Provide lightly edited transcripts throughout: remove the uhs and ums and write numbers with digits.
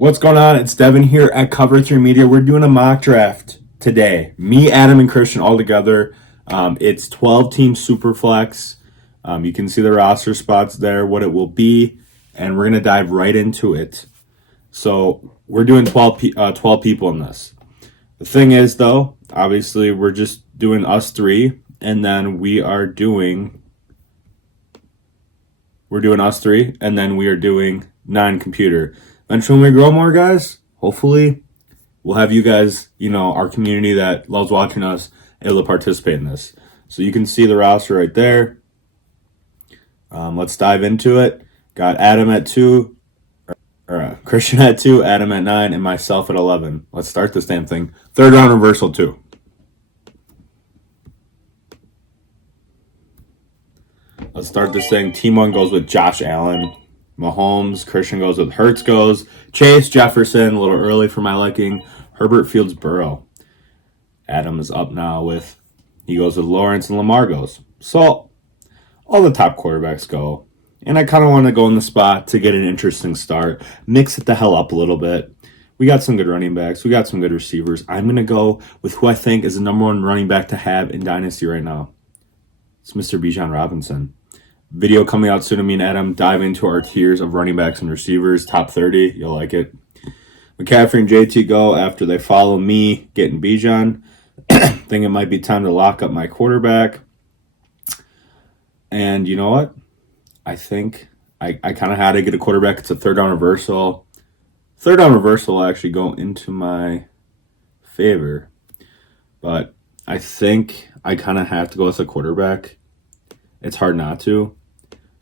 What's going on? It's Devin here at Cover 3 Media. We're doing a mock draft today. Me, Adam, and Christian all together. It's 12-team Superflex. You can see the roster spots there, what it will be, and we're going to dive right into it. So we're doing 12 people in this. The thing is, though, obviously we're just doing us three, and then we are doing us three, and then we are doing non-computer. Eventually, when we grow more, guys, hopefully we'll have you guys, our community that loves watching us, able to participate in this. So you can see the roster right there. Let's dive into it. Got Adam at 2, Christian at 2, Adam at 9, and myself at 11. Let's start this damn thing. Third round reversal 2. Let's start this thing. Team 1 goes with Josh Allen. Mahomes. Christian goes with Hurts goes. Chase, Jefferson, a little early for my liking. Herbert, Fields, Burrow. Adam is up now he goes with Lawrence, and Lamar goes. So all the top quarterbacks go. And I kind of want to go in the spot to get an interesting start. Mix it the hell up a little bit. We got some good running backs. We got some good receivers. I'm going to go with who I think is the number 1 running back to have in Dynasty right now. It's Mr. Bijan Robinson. Video coming out soon. Me and Adam dive into our tiers of running backs and receivers. Top 30. You'll like it. McCaffrey and JT go after they follow me getting Bijan. Think it might be time to lock up my quarterback. And you know what? I think I kind of had to get a quarterback. It's a third down reversal. Third down reversal will actually go into my favor. But I think I kind of have to go with a quarterback. It's hard not to.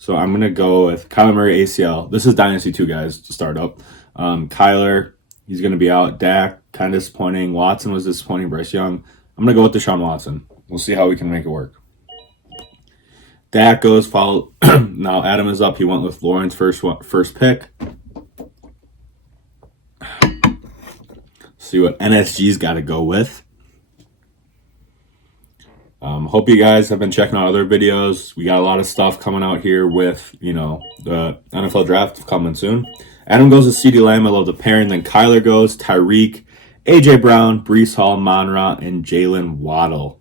So I'm going to go with Kyler Murray ACL. This is Dynasty 2, guys, to start up. Kyler, he's going to be out. Dak, kind of disappointing. Watson was disappointing. Bryce Young. I'm going to go with Deshaun Watson. We'll see how we can make it work. Dak goes, follow. Now Adam is up. He went with Lawrence first pick. See what NSG's got to go with. Hope you guys have been checking out other videos. We got a lot of stuff coming out here with, the NFL draft coming soon. Adam goes to CeeDee Lamb. I love the pairing. Then Kyler goes, Tyreek, AJ Brown, Breece Hall, Monra, and Jalen Waddle.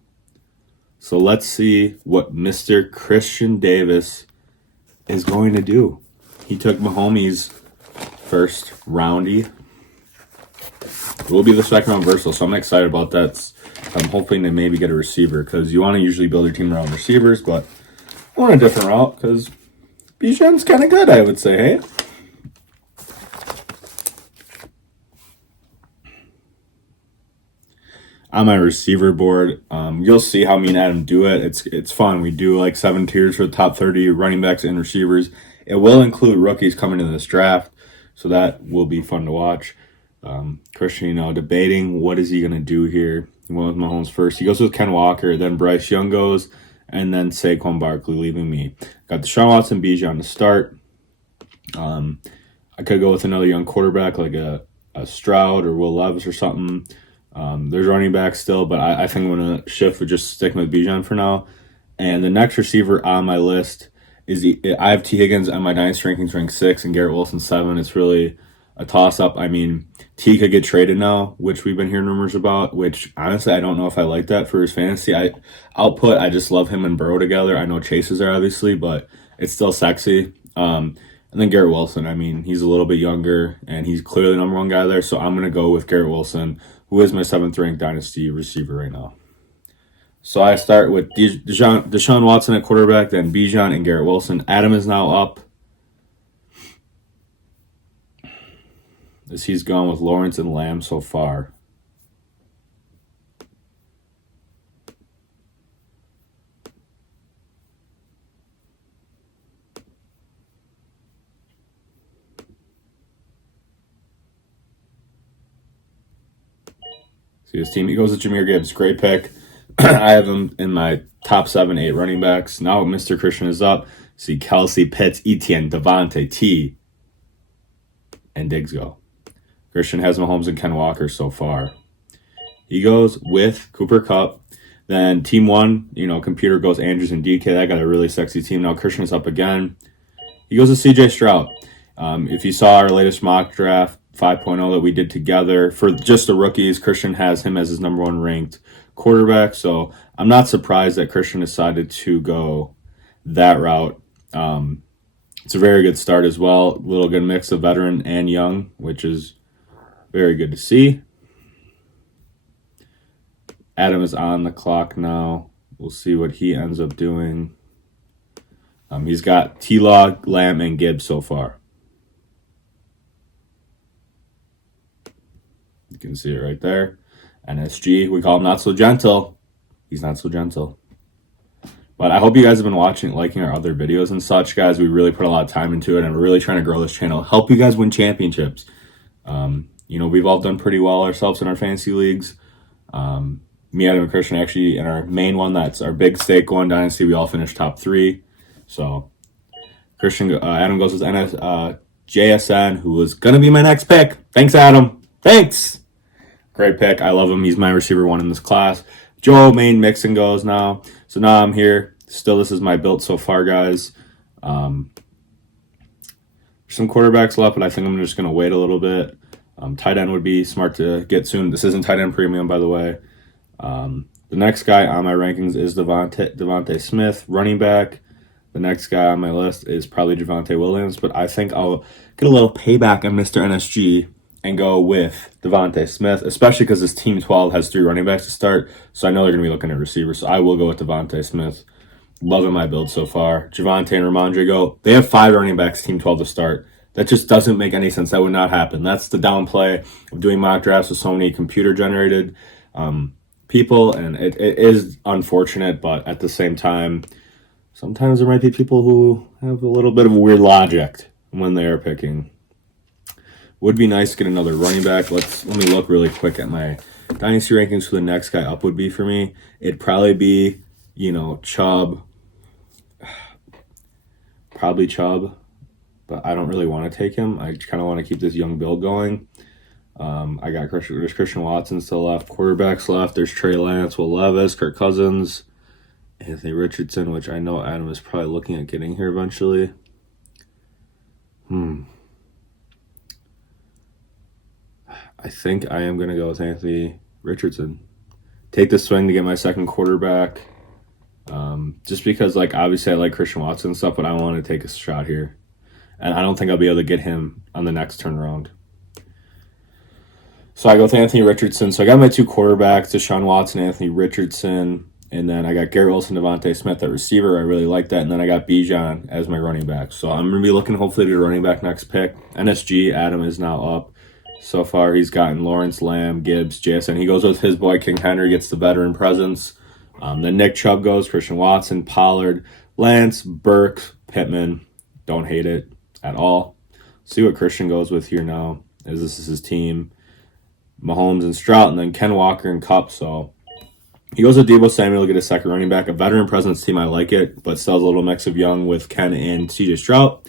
So let's see what Mr. Christian Davis is going to do. He took Mahomes first roundy. It will be the second round versatile, so I'm excited about that. I'm hoping to maybe get a receiver because you want to usually build your team around receivers, but I want a different route because Bijan's kind of good, I would say, hey? On my receiver board, you'll see how me and Adam do it. It's fun. We do like 7 tiers for the top 30 running backs and receivers. It will include rookies coming into this draft, so that will be fun to watch. Christian, debating what is he going to do here. He went with Mahomes first. He goes with Ken Walker, then Bryce Young goes, and then Saquon Barkley leaving me. Got Deshaun Watson, Bijan to start. I could go with another young quarterback like a Stroud or Will Levis or something. There's running backs still, but I think I'm going to shift with just sticking with Bijan for now. And the next receiver on my list is I have T. Higgins on my Dynasty rankings ranked 6 and Garrett Wilson 7. It's really a toss-up. I mean, T could get traded now, which we've been hearing rumors about, which honestly I don't know if I like that for his fantasy output. I just love him and Burrow together. I know Chase is there obviously, but it's still sexy. And then Garrett Wilson, I mean, he's a little bit younger and he's clearly the number 1 guy there, so I'm going to go with Garrett Wilson, who is my 7th ranked Dynasty receiver right now. So I start with Deshaun Watson at quarterback, then Bijan and Garrett Wilson. Adam is now up. As he's gone with Lawrence and Lamb so far. See his team. He goes to Jahmyr Gibbs. Great pick. I have him in my top 7, 8 running backs. Now Mr. Christian is up. See Kelsey, Pitts, Etienne, Devontae, T, and Diggs go. Christian has Mahomes and Ken Walker so far. He goes with Cooper Kupp. Then team 1, computer goes Andrews and DK. That got a really sexy team. Now Christian is up again. He goes to CJ Stroud. If you saw our latest mock draft 5.0 that we did together for just the rookies. Christian has him as his number 1 ranked quarterback, so I'm not surprised that Christian decided to go that route. It's a very good start as well. A little good mix of veteran and young, which is very good to see. Adam is on the clock now. We'll see what he ends up doing. He's got T-Law, Lamb, and Gibbs so far. You can see it right there. NSG, we call him not so gentle. He's not so gentle. But I hope you guys have been watching, liking our other videos and such, guys. We really put a lot of time into it, and we're really trying to grow this channel, help you guys win championships. We've all done pretty well ourselves in our fantasy leagues. Me, Adam, and Christian, actually, in our main one, that's our big stake going Dynasty, we all finished top 3. So, Adam goes with JSN, who was going to be my next pick. Thanks, Adam. Thanks. Great pick. I love him. He's my receiver 1 in this class. Joe Main Mixon goes now. So now I'm here. Still, this is my build so far, guys. Some quarterbacks left, but I think I'm just going to wait a little bit. Tight end would be smart to get soon. This isn't tight end premium, by the way. The next guy on my rankings is Devontae Smith, running back. The next guy on my list is probably Javonte Williams, but I think I'll get a little payback on Mr. NSG and go with Devontae Smith, especially because this Team 12 has 3 running backs to start, so I know they're going to be looking at receivers, so I will go with Devontae Smith. Loving my build so far. Javonte and Ramondre go. They have 5 running backs, Team 12 to start. That just doesn't make any sense. That would not happen. That's the downplay of doing mock drafts with so many computer-generated people, and it is unfortunate, but at the same time, sometimes there might be people who have a little bit of weird logic when they are picking. Would be nice to get another running back. Let me look really quick at my Dynasty rankings for the next guy up would be for me. It'd probably be, Chubb. Probably Chubb, but I don't really want to take him. I kind of want to keep this young build going. I got there's Christian Watson still left, quarterbacks left. There's Trey Lance, Will Levis, Kirk Cousins, Anthony Richardson, which I know Adam is probably looking at getting here eventually. I think I am going to go with Anthony Richardson. Take the swing to get my second quarterback. Just because, obviously I like Christian Watson and stuff, but I want to take a shot here. And I don't think I'll be able to get him on the next turnaround. So I go with Anthony Richardson. So I got my 2 quarterbacks, Deshaun Watson, Anthony Richardson. And then I got Garrett Wilson, Devontae Smith at receiver. I really like that. And then I got Bijan as my running back. So I'm going to be looking hopefully to the running back next pick. NSG, Adam is now up. So far, he's gotten Lawrence, Lamb, Gibbs, JSN. He goes with his boy, King Henry, gets the veteran presence. Then Nick Chubb goes, Christian Watson, Pollard, Lance, Burke, Pittman. Don't hate it at all. See what Christian goes with here now, as this is his team. Mahomes and Stroud, and then Ken Walker and Kupp. So he goes with Deebo Samuel to get a second running back. A veteran presence team, I like it, but still has a little mix of young with Ken and CJ Stroud.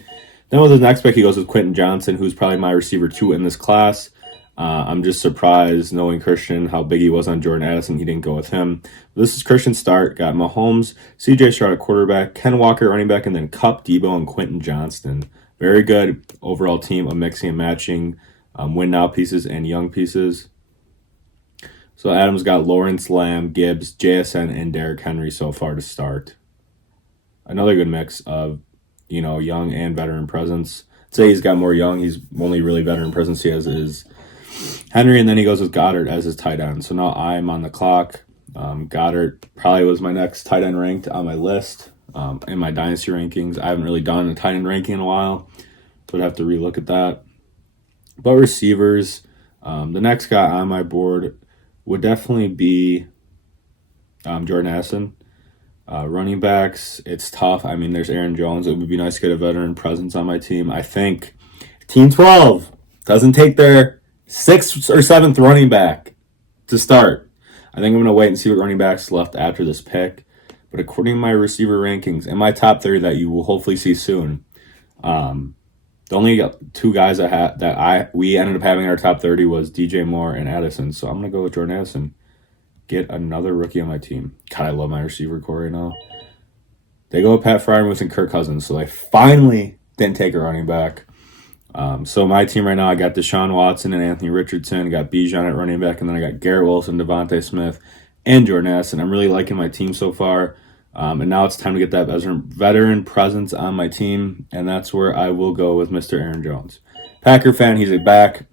Then with his next pick, he goes with Quentin Johnson, who's probably my receiver 2 in this class. I'm just surprised, knowing Christian, how big he was on Jordan Addison, he didn't go with him. This is Christian's start. Got Mahomes, CJ Stroud at quarterback, Ken Walker running back, and then Kupp, Deebo, and Quentin Johnston. Very good overall team of mixing and matching win-now pieces and young pieces. So Adam's got Lawrence, Lamb, Gibbs, JSN, and Derrick Henry so far to start. Another good mix of young and veteran presence. I'd say he's got more young. He's only really veteran presence he has is Henry, and then he goes with Goddard as his tight end. So now I'm on the clock. Goddard probably was my next tight end ranked on my list in my Dynasty rankings. I haven't really done a tight end ranking in a while, so I'd have to relook at that. But receivers, the next guy on my board would definitely be Jordan Addison. Running backs, it's tough. I mean, there's Aaron Jones. It would be nice to get a veteran presence on my team. I think Team 12 doesn't take their 6th or 7th running back to start. I think I'm going to wait and see what running backs left after this pick. But according to my receiver rankings and my top 30 that you will hopefully see soon, the only 2 guys we ended up having in our top 30 was DJ Moore and Addison. So I'm going to go with Jordan Addison. Get another rookie on my team. God, I love my receiver core right now. They go with Pat Freiermuth and Kirk Cousins, so they finally didn't take a running back. So my team right now, I got Deshaun Watson and Anthony Richardson, got Bijan at running back, and then I got Garrett Wilson, Devontae Smith, and Jordan Addison. I'm really liking my team so far. And now it's time to get that veteran presence on my team, and that's where I will go with Mr. Aaron Jones. Packer fan, he's back.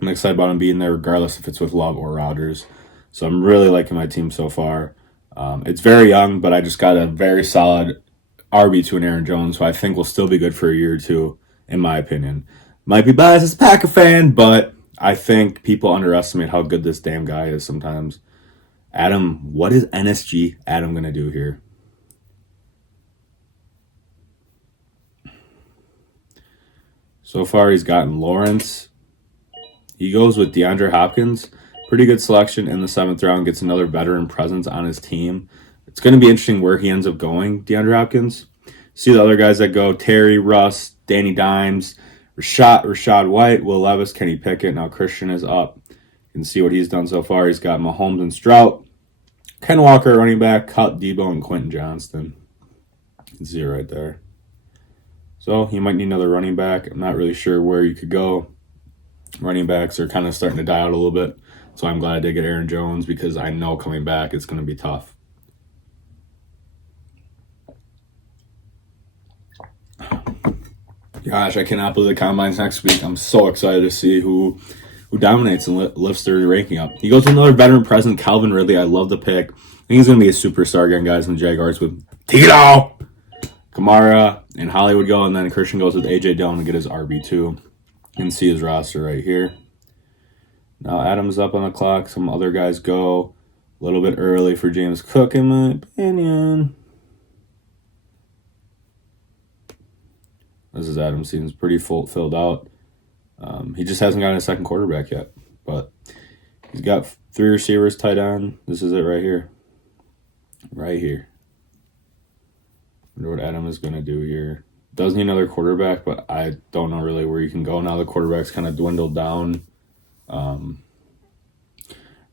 I'm excited about him being there, regardless if it's with Love or Rodgers. So I'm really liking my team so far. It's very young, but I just got a very solid RB2 and Aaron Jones, who I think will still be good for a year or two, in my opinion. Might be biased as a Packer fan, but I think people underestimate how good this damn guy is sometimes. Adam, what is NSG Adam going to do here? So far, he's gotten Lawrence. He goes with DeAndre Hopkins. Pretty good selection in the 7th round. Gets another veteran presence on his team. It's going to be interesting where he ends up going, DeAndre Hopkins. See the other guys that go: Terry, Russ, Danny Dimes, Rashad White, Will Levis, Kenny Pickett. Now Christian is up. You can see what he's done so far. He's got Mahomes and Stroud, Ken Walker running back, Cut Debo, and Quentin Johnston. You can see it right there. So you might need another running back. I'm not really sure where you could go. Running backs are kind of starting to die out a little bit. So I'm glad I did get Aaron Jones, because I know coming back it's going to be tough. Gosh, I cannot believe the Combines next week. I'm so excited to see who dominates and lifts their ranking up. He goes with another veteran present, Calvin Ridley. I love the pick. I think he's going to be a superstar again, guys, in the Jaguars with Tito, Kamara, and Hollywood go. And then Christian goes with A.J. Dillon to get his RB2. You can see his roster right here. Now Adams up on the clock. Some other guys go a little bit early for James Cook, in my opinion. This is Adams. Seems pretty filled out. He just hasn't gotten a second quarterback yet. But he's got 3 receivers tight end. This is it right here. Right here. Wonder what Adam is going to do here. Does need another quarterback, but I don't know really where you can go now. The quarterback's kind of dwindled down.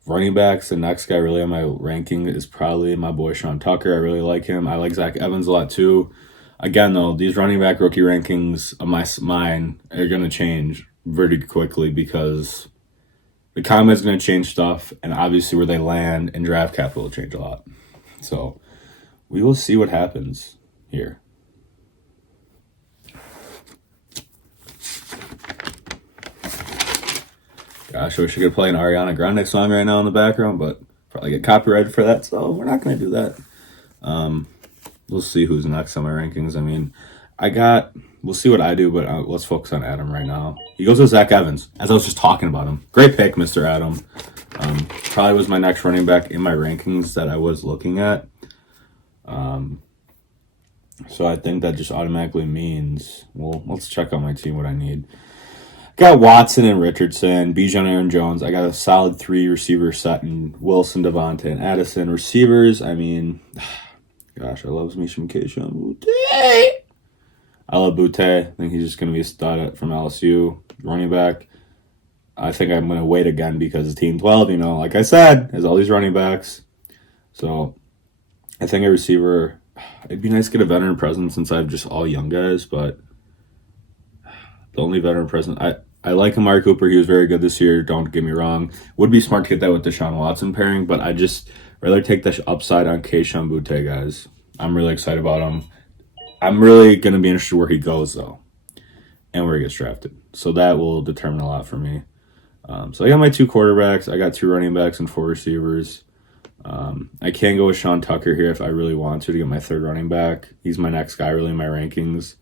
Running backs, the next guy really on my ranking is probably my boy Sean Tucker. I really like him. I like Zach Evans a lot too. Again, though, these running back rookie rankings of mine are going to change very quickly, because the comment's going to change stuff, and obviously where they land in draft capital will change a lot. So we will see what happens here. Gosh, I wish I could play an Ariana Grande song right now in the background, but probably get copyrighted for that, so we're not going to do that. We'll see who's next on my rankings. I mean, we'll see what I do, but let's focus on Adam right now. He goes with Zach Evans, as I was just talking about him. Great pick, Mr. Adam. Probably was my next running back in my rankings that I was looking at. So I think that just automatically means, well, let's check out my team, what I need. Got Watson and Richardson, Bijan, Aaron Jones. I got a solid 3 receiver set in Wilson, Devontae, and Addison. Receivers, I mean, gosh, I love me some Keishawn Butte. I love Butte. I think he's just going to be a stud from LSU. Running back, I think I'm going to wait again, because Team 12, like I said, has all these running backs. So I think a receiver, it'd be nice to get a veteran presence since I have just all young guys, but the only veteran presence, I like Amari Cooper. He was very good this year. Don't get me wrong. Would be smart to get that with Deshaun Watson pairing, but I just rather take the upside on Keishawn Butte, guys. I'm really excited about him. I'm really going to be interested where he goes, though, and where he gets drafted. So that will determine a lot for me. So I got my 2 quarterbacks. I got 2 running backs and 4 receivers. I can go with Sean Tucker here if I really want to get my 3rd running back. He's my next guy really in my rankings.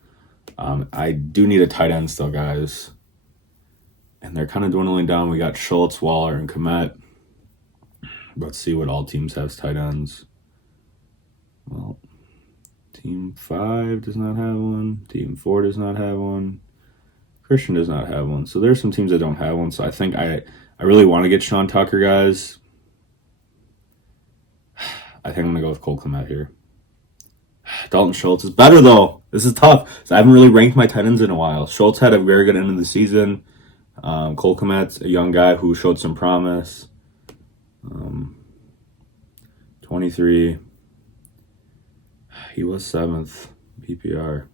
I do need a tight end still, guys. And they're kind of dwindling down. We got Schultz, Waller, and Kmet. Let's see what all teams have as tight ends. Well, Team 5 does not have one. Team 4 does not have one. Christian does not have one. So there's some teams that don't have one. So I think I really want to get Sean Tucker, guys. I think I'm going to go with Cole Kmet here. Dalton Schultz is better, though. This is tough. So I haven't really ranked my tight ends in a while. Schultz had a very good end of the season. Cole Kmet's a young guy who showed some promise. 23. He was 7th PPR.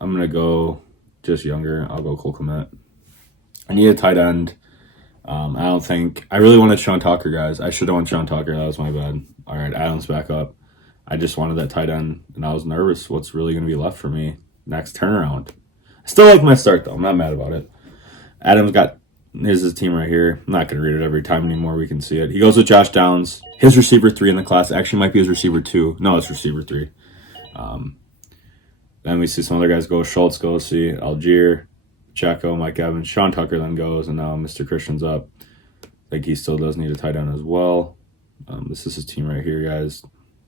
I'm going to go just younger. I'll go Cole Kmet. I need a tight end. I really wanted Sean Tucker, guys. I should have went Sean Tucker. That was my bad. All right, Adam's back up. I just wanted that tight end, and I was nervous what's really going to be left for me next turnaround. I still like my start, though. I'm not mad about it. Adam's got his team right here. I'm not going to read it every time anymore. We can see it. He goes with Josh Downs. His receiver 3 in the class actually might be his receiver 2. No, it's receiver 3. Then we see some other guys go. Schultz goes, see Algier, Checo, Mike Evans. Sean Tucker then goes, and now Mr. Christian's up. I think he still does need a tight end as well. This is his team right here, guys.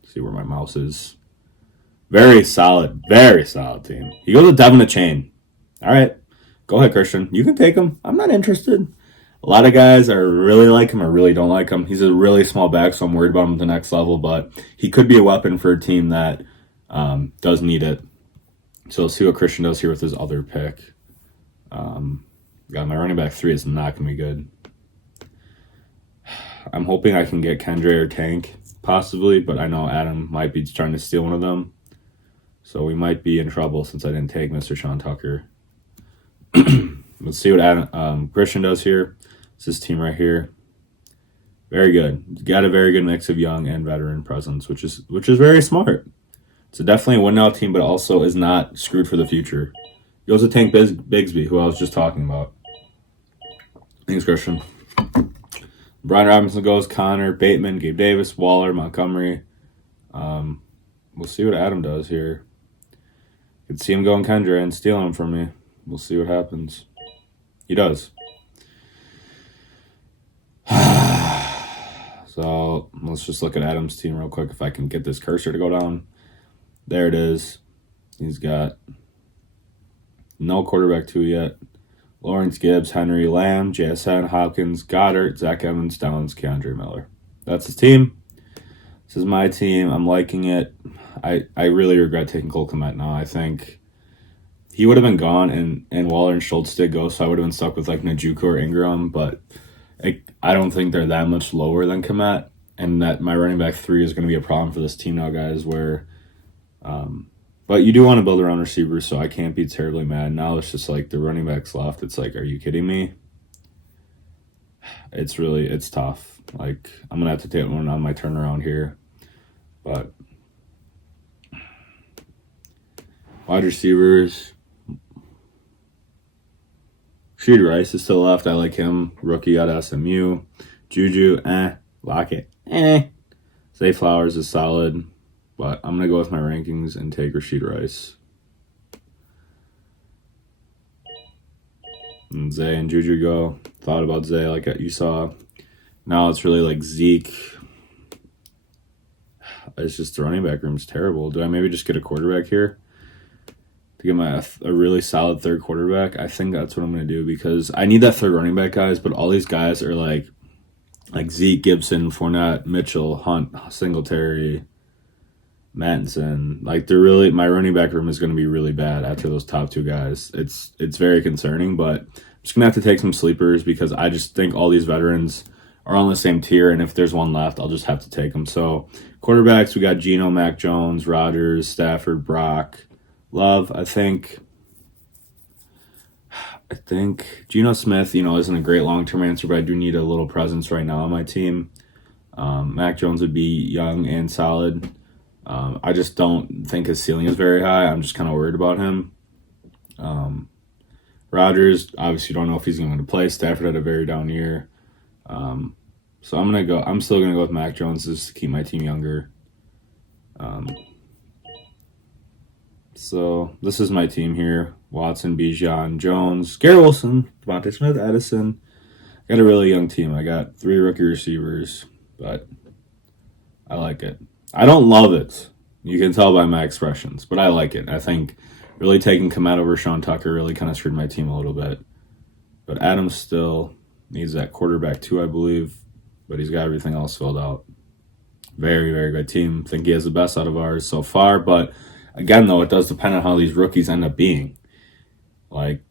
See where my mouse is. Very solid team. He goes with Devin Chain. All right, go ahead, Christian. You can take him. I'm not interested. A lot of guys are really like him or really don't like him. He's a really small back, so I'm worried about him at the next level, but he could be a weapon for a team that does need it. So let's see what Christian does here with his other pick. My running back 3 is not going to be good. I'm hoping I can get Kendra or Tank, possibly, but I know Adam might be trying to steal one of them. So we might be in trouble since I didn't take Mr. Sean Tucker. Let's see what Christian does here. It's his team right here. Very good. Got a very good mix of young and veteran presence, which is very smart. It's definitely a win-now team, but also is not screwed for the future. He goes to Tank Bigsby, who I was just talking about. Thanks, Christian. Brian Robinson goes, Connor, Bateman, Gabe Davis, Waller, Montgomery. We'll see what Adam does here. You can see him going Kendra and stealing him from me. We'll see what happens. He does. So let's just look at Adam's team real quick if I can get this cursor to go down. There it is. He's got no quarterback 2 yet. Lawrence, Gibbs, Henry, Lamb, JSN, Hopkins, Goddard, Zach Evans, Downs, Keandre Miller. That's his team. This is my team. I'm liking it. I really regret taking Cole Kmet now. I think he would have been gone, and Waller and Schultz did go, so I would have been stuck with like Njoku or Ingram, but I don't think they're that much lower than Kmet, and that my running back 3 is going to be a problem for this team now, guys, but you do want to build around receivers, so I can't be terribly mad. Now it's just like the running backs left. It's like, are you kidding me? It's tough. Like, I'm going to have to take one on my turnaround here. But wide receivers. Sheed Rice is still left. I like him. Rookie out of SMU. Juju, Lockett, Zay Flowers is solid. But I'm going to go with my rankings and take Rashid Rice. And Zay and Juju go. Thought about Zay like you saw. Now it's really like Zeke. It's just the running back room is terrible. Do I maybe just get a quarterback here to get a really solid third quarterback? I think that's what I'm going to do because I need that third running back, guys. But all these guys are like Zeke, Gibson, Fournette, Mitchell, Hunt, Singletary, Mattinson. Like my running back room is going to be really bad after those top 2 guys. It's very concerning, but I'm just going to have to take some sleepers because I just think all these veterans are on the same tier, and if there's one left, I'll just have to take them. So quarterbacks, we got Geno, Mac Jones, Rodgers, Stafford, Brock, Love. I think Geno Smith, isn't a great long-term answer, but I do need a little presence right now on my team. Mac Jones would be young and solid. I just don't think his ceiling is very high. I'm just kind of worried about him. Rodgers, obviously don't know if he's going to play. Stafford had a very down year. So I'm still going to go with Mac Jones just to keep my team younger. So this is my team here. Watson, Bijan, Jones, Garrett Wilson, Devontae Smith, Addison. Got a really young team. I got 3 rookie receivers, but I like it. I don't love it. You can tell by my expressions, but I like it. I think really taking Kmet over Sean Tucker really kind of screwed my team a little bit. But Adam still needs that quarterback too, I believe, but he's got everything else filled out. Very, very good team. Think he has the best out of ours so far, but again, though, it does depend on how these rookies end up being. Like,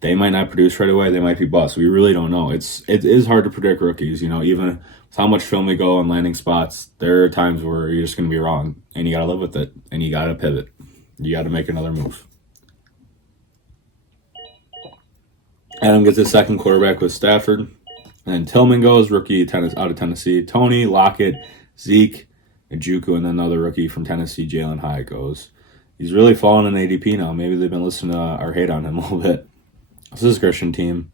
they might not produce right away. They might be bust. We really don't know. It is hard to predict rookies, even with how much film we go on landing spots. There are times where you're just going to be wrong, and you got to live with it, and you got to pivot. You got to make another move. Adam gets his second quarterback with Stafford. And then Tillman goes, rookie out of Tennessee. Tony, Lockett, Zeke, Njoku, and then another rookie from Tennessee, Jalen Hyatt goes. He's really fallen in ADP now. Maybe they've been listening to our hate on him a little bit. This is a Christian team.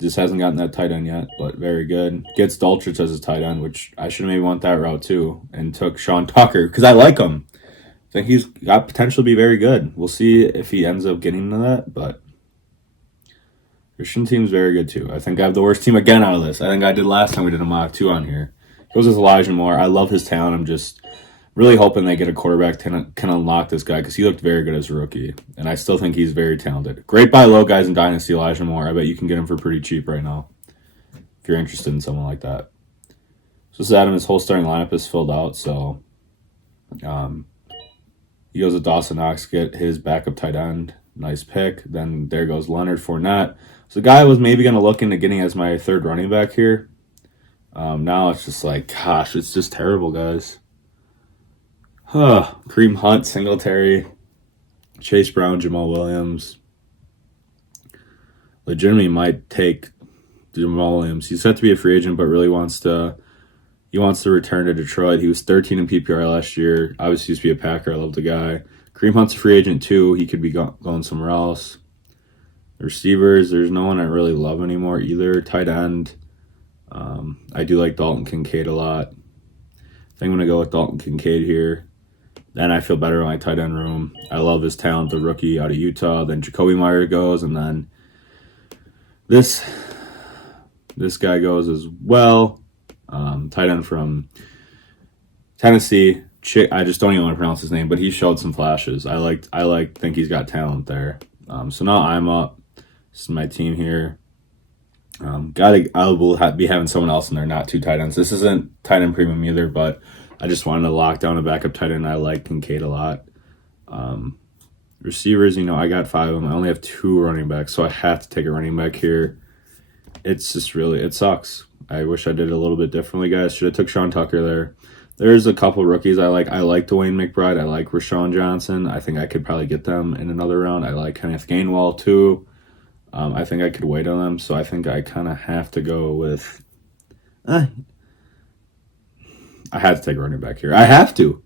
Just hasn't gotten that tight end yet, but very good. Gets Dulcich as his tight end, which I should maybe want that route too, and took Sean Tucker because I like him. I think he's got potential to be very good. We'll see if he ends up getting to that, but Christian team's very good too. I think I have the worst team again out of this. I think I did last time we did a mock 2 on here. Goes as Elijah Moore. I love his talent. I'm just really hoping they get a quarterback to can unlock this guy because he looked very good as a rookie. And I still think he's very talented. Great buy low, guys, in Dynasty, Elijah Moore. I bet you can get him for pretty cheap right now if you're interested in someone like that. So this is Adam. His whole starting lineup is filled out. So he goes with Dawson Knox, get his backup tight end. Nice pick. Then there goes Leonard Fournette. So the guy I was maybe going to look into getting as my third running back here. Now it's just like, gosh, it's just terrible, guys. Kareem Hunt, Singletary, Chase Brown, Jamal Williams. Legitimately might take Jamal Williams. He's set to be a free agent, but really wants to return to Detroit. He was 13 in PPR last year. Obviously used to be a Packer. I love the guy. Kareem Hunt's a free agent too. He could be going somewhere else. Receivers, there's no one I really love anymore either. Tight end. I do like Dalton Kincaid a lot. I think I'm going to go with Dalton Kincaid here. Then I feel better in my tight end room. I love his talent, the rookie out of Utah. Then Jacoby Meyer goes, and then this guy goes as well. Tight end from Tennessee. I just don't even want to pronounce his name, but he showed some flashes. I think he's got talent there. So now I'm up. This is my team here. I will be having someone else in there, not 2 tight ends. This isn't tight end premium either, but I just wanted to lock down a backup tight end. I like Kincaid a lot. Receivers, I got 5 of them. I only have 2 running backs, so I have to take a running back here. It's just really, it sucks. I wish I did it a little bit differently, guys. Should have took Sean Tucker there. There's a couple rookies I like. I like Dwayne McBride. I like Rashawn Johnson. I think I could probably get them in another round. I like Kenneth Gainwell too. I think I could wait on them, so I think I kind of have to go with... I had to take a running back here. I have to.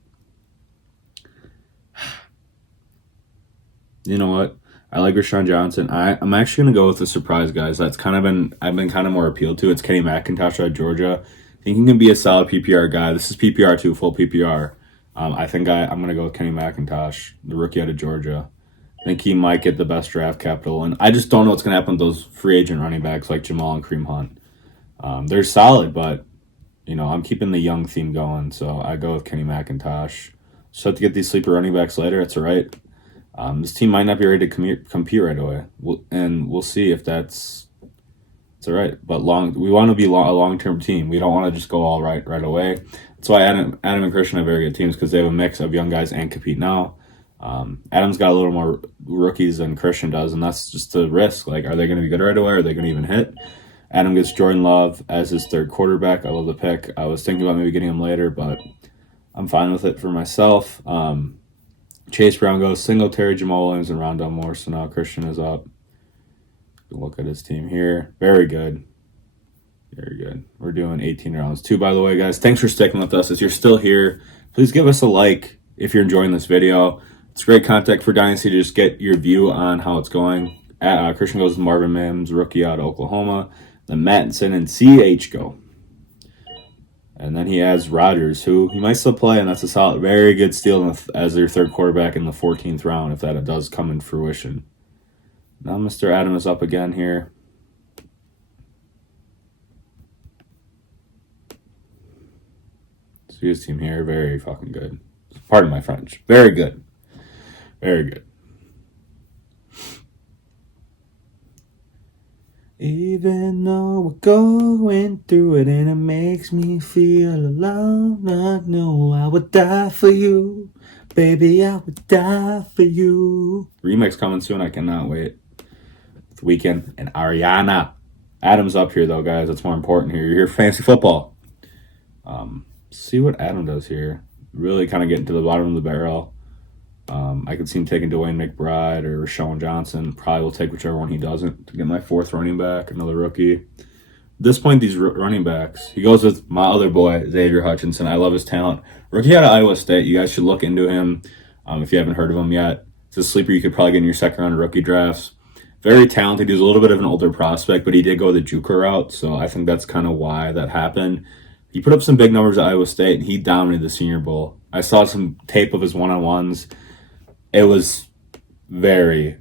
You know what? I like Rashawn Johnson. I'm actually going to go with the surprise, guys. I've been kind of more appealed to. It's Kenny McIntosh out of Georgia. I think he can be a solid PPR guy. This is PPR too, full PPR. I think I'm going to go with Kenny McIntosh, the rookie out of Georgia. I think he might get the best draft capital, and I just don't know what's going to happen with those free agent running backs like Jamal and Kareem Hunt. They're solid, but I'm keeping the young theme going, so I go with Kenny McIntosh. Just have to get these sleeper running backs later. It's all right. This team might not be ready to compete right away, and we'll see if it's all right. But we want to be a long-term team. We don't want to just go all right away. That's why Adam and Christian have very good teams because they have a mix of young guys and compete now. Adam's got a little more rookies than Christian does, and that's just the risk. Like, are they going to be good right away? Are they going to even hit? Adam gets Jordan Love as his third quarterback. I love the pick. I was thinking about maybe getting him later, but I'm fine with it for myself. Chase Brown goes Singletary, Jamal Williams, and Rondell Moore. So now Christian is up. Look at his team here. Very good. Very good. We're doing 18 rounds too, by the way, guys. Thanks for sticking with us. If you're still here, please give us a like if you're enjoying this video. It's great content for Dynasty to just get your view on how it's going. Christian goes with Marvin Mims, rookie out of Oklahoma. Then Mattinson and CH go. And then he adds Rodgers, who he might still play, and that's a solid, very good steal as their third quarterback in the 14th round, if that does come in fruition. Now Mr. Adam is up again here. See his team here, very fucking good. Pardon my French. Very good. Very good. Even though we're going through it and it makes me feel alone, I know I would die for you. Baby, I would die for you. Remix coming soon. I cannot wait. The Weeknd and Ariana. Adam's up here, though, guys. That's more important here. You're here for fantasy football. See what Adam does here. Really kind of getting to the bottom of the barrel. I could see him taking Dwayne McBride or Rashawn Johnson. Probably will take whichever one he doesn't to get my fourth running back, another rookie. At this point, these running backs, he goes with my other boy, Xavier Hutchinson. I love his talent. Rookie out of Iowa State. You guys should look into him if you haven't heard of him yet. It's a sleeper you could probably get in your second round of rookie drafts. Very talented. He's a little bit of an older prospect, but he did go the JUCO route, so I think that's kind of why that happened. He put up some big numbers at Iowa State, and he dominated the Senior Bowl. I saw some tape of his one-on-ones. It was very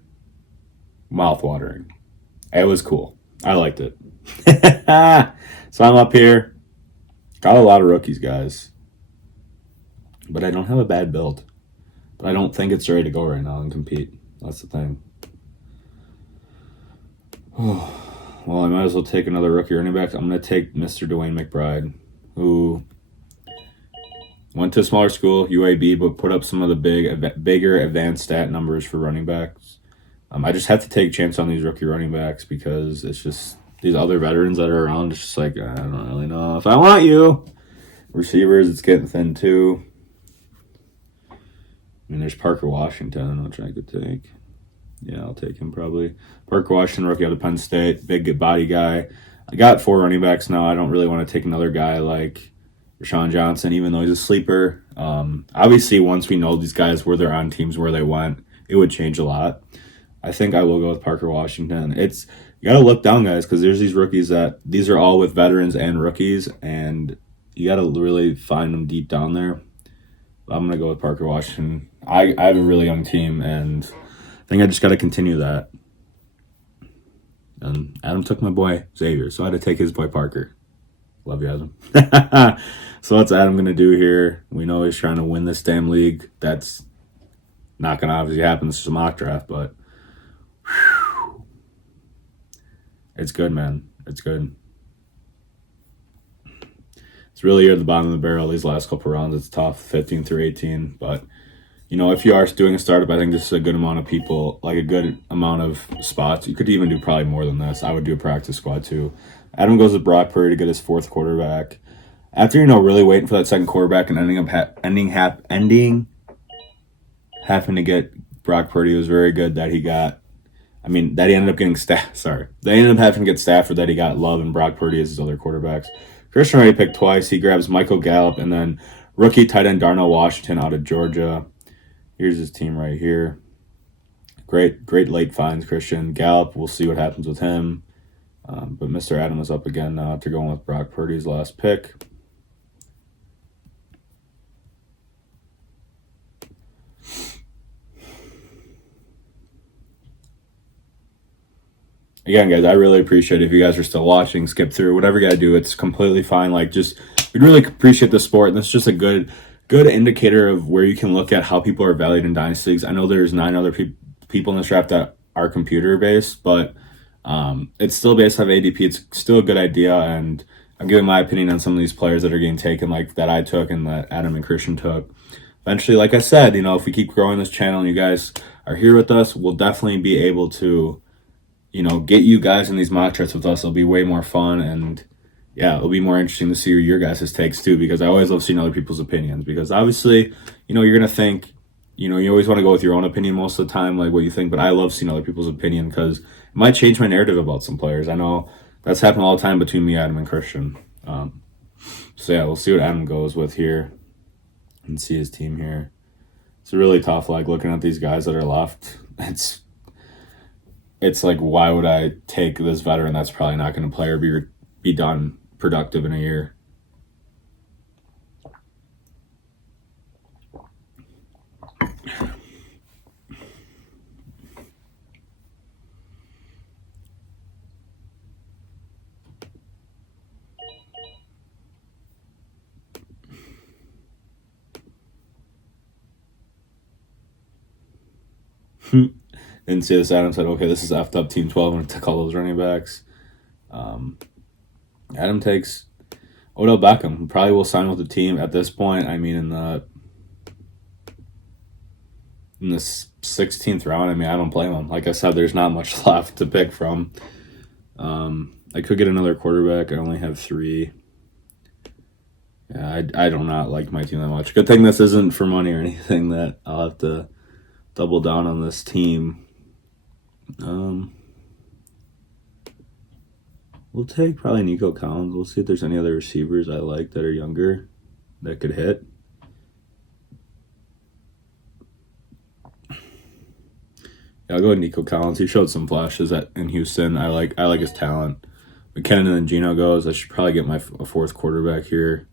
mouth-watering. It was cool. I liked it. So I'm up here. Got a lot of rookies, guys. But I don't have a bad build. But I don't think it's ready to go right now and compete. That's the thing. Well, I might as well take another rookie running back. I'm going to take Mr. Dwayne McBride, who went to a smaller school, UAB, but put up some of the bigger advanced stat numbers for running backs. I just have to take a chance on these rookie running backs because it's just these other veterans that are around. It's just like, I don't really know if I want you. Receivers, it's getting thin too. I mean, there's Parker Washington, which I could take. Yeah, I'll take him probably. Parker Washington, rookie out of Penn State, big good body guy. I got 4 running backs now. I don't really want to take another guy like Rashawn Johnson, even though he's a sleeper. Obviously, once we know these guys where they're on teams, where they went, it would change a lot. I think I will go with Parker Washington. You got to look down, guys, because there's these rookies that these are all with veterans and rookies, and you got to really find them deep down there. I'm going to go with Parker Washington. I have a really young team, and I think I just got to continue that. And Adam took my boy Xavier, so I had to take his boy Parker. Love you, Adam. So what's Adam going to do here? We know he's trying to win this damn league. That's not going to obviously happen. This is a mock draft, but whew, it's good, man. It's good. It's really you're at the bottom of the barrel these last couple rounds. It's tough, 15 through 18. But, if you are doing a startup, I think this is a good amount of people, like a good amount of spots. You could even do probably more than this. I would do a practice squad too. Adam goes with Brock Purdy to get his 4th quarterback. After, really waiting for that second quarterback and ending having to get Brock Purdy, it was very good that he got, that he ended up getting They ended up having to get Stafford, that he got Love and Brock Purdy as his other quarterbacks. Christian already picked twice. He grabs Michael Gallup and then rookie tight end Darnell Washington out of Georgia. Here's his team right here. Great late finds, Christian. Gallup, we'll see what happens with him. But Mr. Adam is up again now after going with Brock Purdy's last pick. Again, guys, I really appreciate it if you guys are still watching, skip through, whatever you got to do. It's completely fine. We'd really appreciate the support. And it's just a good indicator of where you can look at how people are valued in Dynasty Leagues. I know there's 9 other people in this draft that are computer-based, but it's still based off ADP. It's still a good idea, and I'm giving my opinion on some of these players that are getting taken, like that I took and that Adam and Christian took. Eventually, like I said, if we keep growing this channel and you guys are here with us, we'll definitely be able to get you guys in these mock drafts with us. It'll be way more fun, and yeah, it'll be more interesting to see your guys' takes too, because I always love seeing other people's opinions, because obviously, you're going to think, you always want to go with your own opinion most of the time, like what you think, but I love seeing other people's opinion because it might change my narrative about some players. I know that's happened all the time between me, Adam, and Christian. So yeah, we'll see what Adam goes with here and see his team here. It's really tough, looking at these guys that are left. It's like, why would I take this veteran that's probably not going to play or be done productive in a year? Didn't see this. Adam said, okay, this is effed up team 12 and took all those running backs. Adam takes Odell Beckham, who probably will sign with the team at this point. In the 16th round, I don't blame him. Like I said, there's not much left to pick from. I could get another quarterback. I only have 3. Yeah, I do not like my team that much. Good thing this isn't for money or anything that I'll have to double down on this team. We'll take probably Nico Collins. We'll see if there's any other receivers I like that are younger that could hit. Yeah, I'll go with Nico Collins. He showed some flashes in Houston. I like his talent. McKinnon and then Geno goes. I should probably get a fourth quarterback here.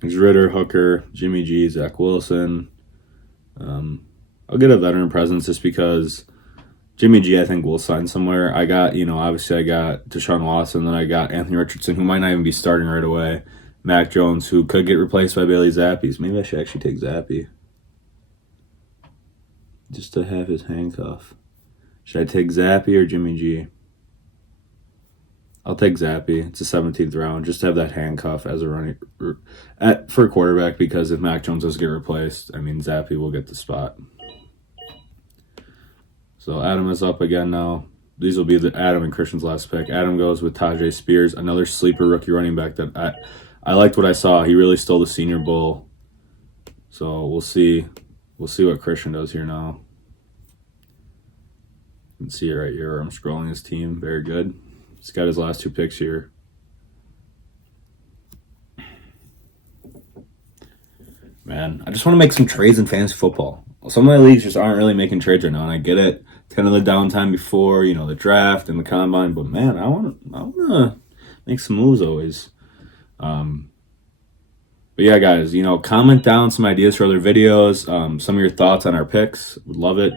There's Ritter, Hooker, Jimmy G, Zach Wilson. I'll get a veteran presence just because Jimmy G, I think, will sign somewhere. I got, obviously I got Deshaun Watson, then I got Anthony Richardson, who might not even be starting right away. Mac Jones, who could get replaced by Bailey Zappies. Maybe I should actually take Zappy just to have his handcuff. Should I take Zappy or Jimmy G? I'll take Zappy. It's a 17th round, just to have that handcuff as a for a quarterback, because if Mac Jones does get replaced, Zappy will get the spot. So Adam is up again now. These will be Adam and Christian's last pick. Adam goes with Tajay Spears, another sleeper rookie running back that I liked what I saw. He really stole the Senior Bowl. So we'll see. We'll see what Christian does here now. You can see it right here. I'm scrolling his team. Very good. He's got his last two picks here. Man, I just want to make some trades in fantasy football. Some of my leagues just aren't really making trades right now, and I get it. It's kind of the downtime before, the draft and the combine. But man, I want to make some moves always. But yeah, guys, comment down some ideas for other videos. Some of your thoughts on our picks. Would love it.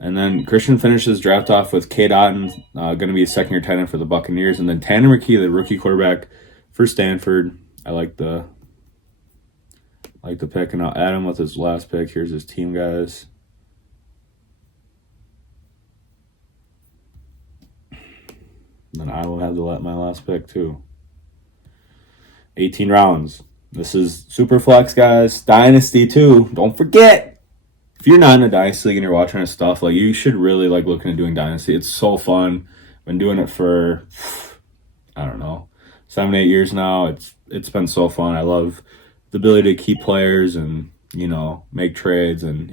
And then Christian finishes draft off with Cade Otton, going to be a second-year tight end for the Buccaneers. And then Tanner McKee, the rookie quarterback for Stanford. I like the pick. And now Adam with his last pick. Here's his team, guys. And then I will have my last pick, too. 18 rounds. This is Superflex, guys. Dynasty, too. Don't forget. If you're not in a Dynasty League and you're watching this stuff, you should really look into doing Dynasty. It's so fun. Been doing it for, I don't know, 7-8 years now. It's been so fun. I love the ability to keep players and, make trades. And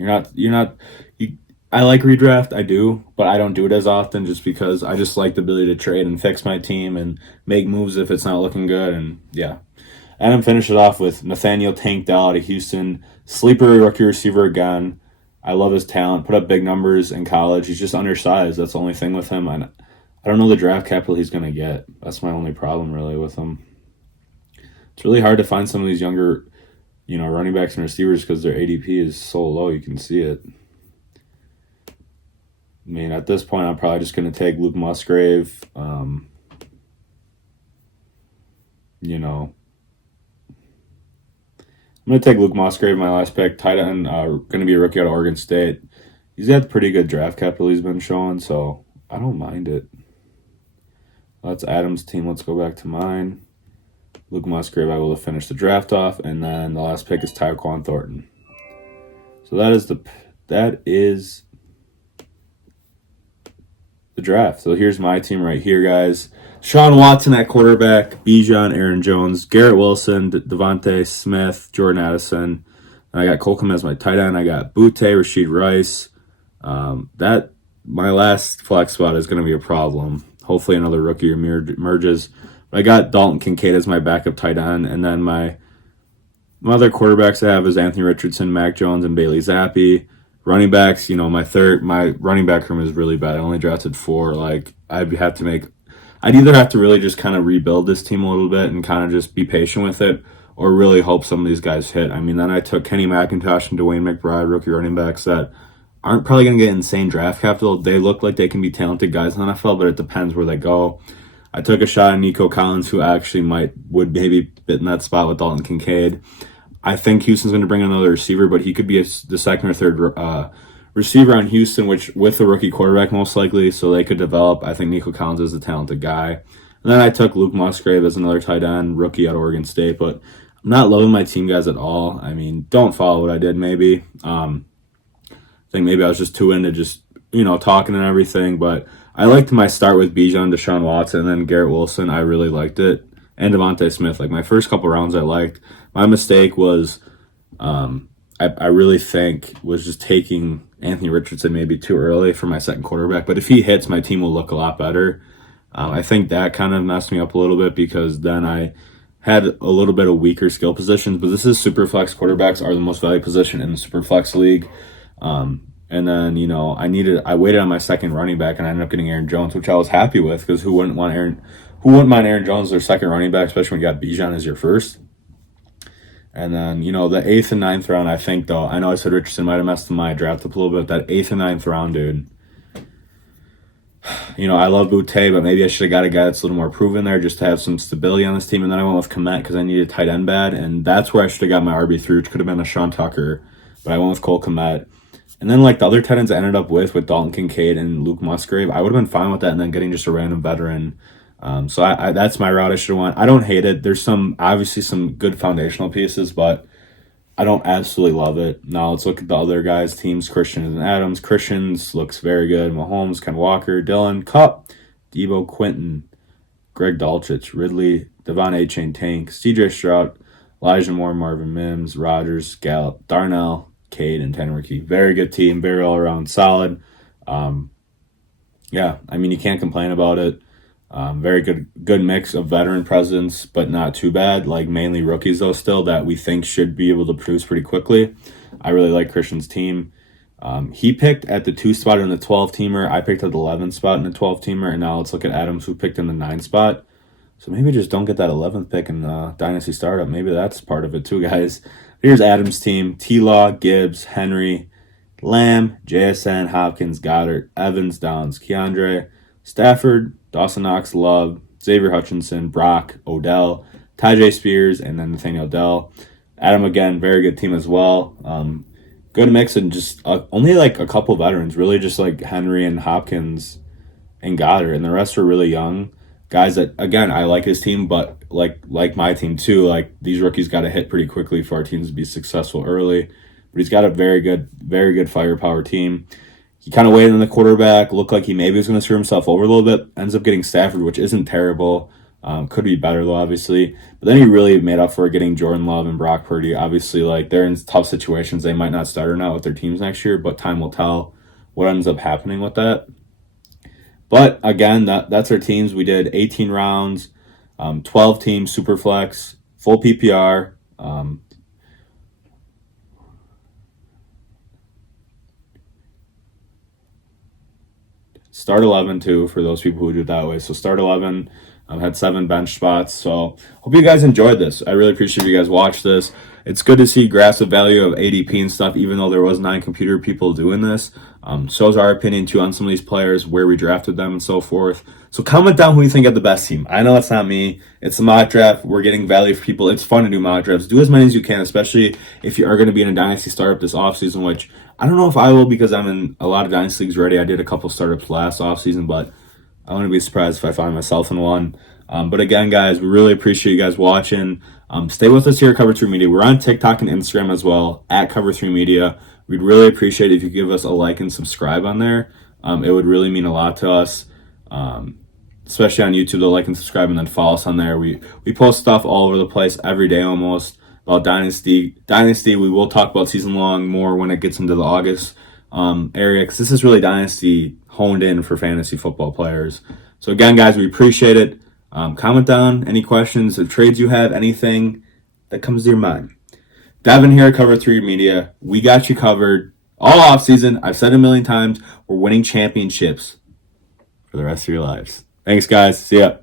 I like redraft, I do, but I don't do it as often just because I just like the ability to trade and fix my team and make moves if it's not looking good. And yeah. Adam finishes off with Nathaniel Tank Dell out of Houston. Sleeper rookie receiver again. I love his talent. Put up big numbers in college. He's just undersized. That's the only thing with him. I don't know the draft capital he's going to get. That's my only problem really with him. It's really hard to find some of these younger, running backs and receivers because their ADP is so low. You can see it. At this point, I'm probably just going to take Luke Musgrave. I'm going to take Luke Musgrave, my last pick. Tight end, going to be a rookie out of Oregon State. He's got pretty good draft capital he's been showing, so I don't mind it. That's Adam's team. Let's go back to mine. Luke Musgrave, I will finish the draft off, and then the last pick is Tyquan Thornton. So that is the draft. So here's my team right here, guys. Sean Watson at quarterback, Bijan, Aaron Jones, Garrett Wilson, Devontae Smith, Jordan Addison. And I got Colcom as my tight end. I got Butte, Rashid Rice. My last flex spot is going to be a problem. Hopefully another rookie emerges. But I got Dalton Kincaid as my backup tight end. And then my other quarterbacks I have is Anthony Richardson, Mac Jones, and Bailey Zappi. Running backs, my running back room is really bad. I only drafted 4. I'd either have to really just kind of rebuild this team a little bit and kind of just be patient with it, or really hope some of these guys hit. Then I took Kenny McIntosh and Dwayne McBride, rookie running backs that aren't probably going to get insane draft capital. They look like they can be talented guys in the NFL, but it depends where they go. I took a shot at Nico Collins, who actually would maybe fit in that spot with Dalton Kincaid. I think Houston's going to bring another receiver, but he could be the second or third receiver on Houston, which with the rookie quarterback most likely, so they could develop. I think Nico Collins is a talented guy. And then I took Luke Musgrave as another tight end, rookie out of Oregon State, but I'm not loving my team guys at all. Don't follow what I did maybe. I think maybe I was just too into just, talking and everything, but I liked my start with Bijan, Deshaun Watson, and then Garrett Wilson. I really liked it. And Devontae Smith. My first couple rounds I liked. My mistake was I I really think was just taking Anthony Richardson maybe too early for my second quarterback. But if he hits, my team will look a lot better. I think that kind of messed me up a little bit because then I had a little bit of weaker skill positions. But this is Superflex. Quarterbacks are the most valued position in the Superflex league. And then, I waited on my second running back and I ended up getting Aaron Jones, which I was happy with because who wouldn't mind Aaron Jones as their second running back, especially when you got Bijan as your first? And then, the 8th and 9th round, I think, though, I know I said Richardson might have messed my draft up a little bit. That 8th and 9th round, dude. I love Boutte, but maybe I should have got a guy that's a little more proven there just to have some stability on this team. And then I went with Kmet because I needed tight end bad. And that's where I should have got my RB3, which could have been a Sean Tucker. But I went with Cole Kmet. And then, the other tight ends I ended up with Dalton Kincaid and Luke Musgrave, I would have been fine with that and then getting just a random veteran. So I that's my route I should have went. I don't hate it. There's obviously some good foundational pieces, but I don't absolutely love it. Now let's look at the other guys' teams. Christian and Adams. Christian's looks very good. Mahomes, Ken Walker, Dylan, Kupp, Debo, Quinton, Greg Dulcich, Ridley, Devon A-Chain, Tank, CJ Stroud, Elijah Moore, Marvin Mims, Rogers, Gallup, Darnell, Cade, and Tanner McKee. Very good team. Very all-around solid. You can't complain about it. Very good mix of veteran presence, but not too bad. Mainly rookies, though, still that we think should be able to produce pretty quickly. I really like Christian's team. He picked at the 2 spot in the 12-teamer. I picked at the 11th spot in the 12-teamer. And now let's look at Adams, who picked in the 9th spot. So maybe just don't get that 11th pick in the Dynasty Startup. Maybe that's part of it too, guys. Here's Adams' team. T-Law, Gibbs, Henry, Lamb, JSN, Hopkins, Goddard, Evans, Downs, Keandre, Stafford, Dawson Knox, Love, Xavier Hutchinson, Brock, Odell, Tajay Spears, and then Nathaniel Dell. Adam, again, very good team as well. Good mix and just only a couple veterans, really just Henry and Hopkins and Goddard, and the rest are really young guys that, again, I like his team, but like my team too, these rookies got to hit pretty quickly for our teams to be successful early. But he's got a very good firepower team. He kind of waited on the quarterback, looked like he maybe was going to screw himself over a little bit, ends up getting Stafford, which isn't terrible. Could be better, though, obviously. But then he really made up for it getting Jordan Love and Brock Purdy. Obviously, they're in tough situations. They might not start or not with their teams next year, but time will tell what ends up happening with that. But, again, that's our teams. We did 18 rounds, 12 teams, Superflex, full PPR. Start 11 too for those people who do it that way. So start 11, had 7 bench spots. So hope you guys enjoyed this. I really appreciate you guys watch this. It's good to see grasp the value of ADP and stuff, even though there was 9 computer people doing this. Shows our opinion too on some of these players, where we drafted them and so forth. So comment down who you think had the best team. I know it's not me. It's a mock draft. We're getting value for people. It's fun to do mock drafts. Do as many as you can, especially if you are going to be in a Dynasty startup this offseason, which I don't know if I will because I'm in a lot of Dynasty leagues already. I did a couple startups last offseason, but I wouldn't be surprised if I find myself in one. But again, guys, we really appreciate you guys watching. Stay with us here at Cover 3 Media. We're on TikTok and Instagram as well, at Cover 3 Media. We'd really appreciate it if you give us a like and subscribe on there. It would really mean a lot to us, especially on YouTube. Like and subscribe and then follow us on there. We post stuff all over the place every day almost about Dynasty. We will talk about season long more when it gets into the August area, because this is really Dynasty honed in for fantasy football players. So again, guys, we appreciate it. Comment down any questions or trades you have, anything that comes to your mind. Devin here at Cover 3 Media. We got you covered all off season. I've said it a million times. We're winning championships for the rest of your lives. Thanks, guys. See ya.